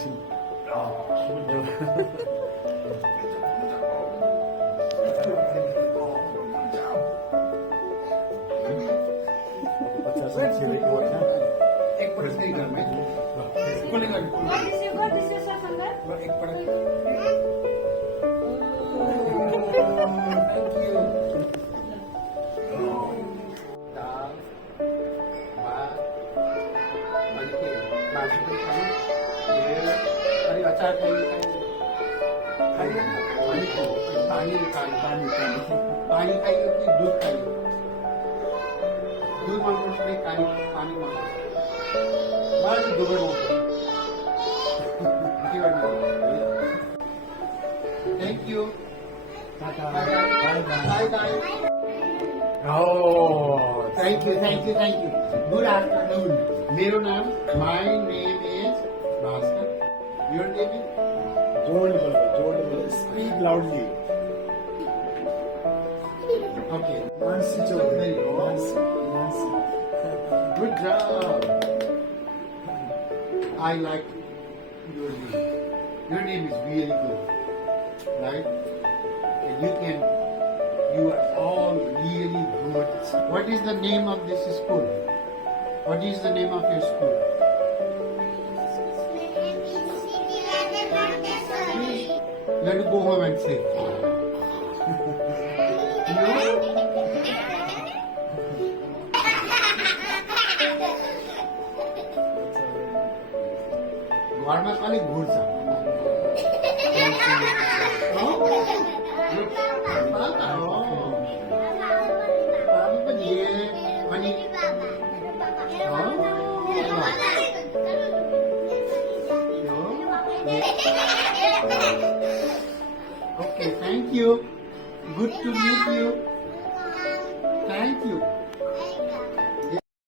reaction. बच्चा सब खेलेको होइन एकपल्ट त्यही घरमै कसले गर्ने एकपल्ट थ्याङ्क यू दाल भात अनि के मासु पनि खानु अनि अचार खाइयो अनि पानी पानी खाइयो कि दुध खाइयो दूध मनपर्छ कि पानी मनपर्छ मलाई चाहिँ दुधै मनपर्छ के गर्नु thank you by by Oh, thank you good afternoon मेरो नाम my name is Bhaskar your name is Joel, speak loudly. Okay Nancy Joel. Nancy. Good job. I like your name. Your name is really good, right? And you are all really good. What is the name of this school? What is the name of your school? Please, let me go home and say. घरमा खालि घुर्छ Okay, thank you. Good to meet you. Thank you.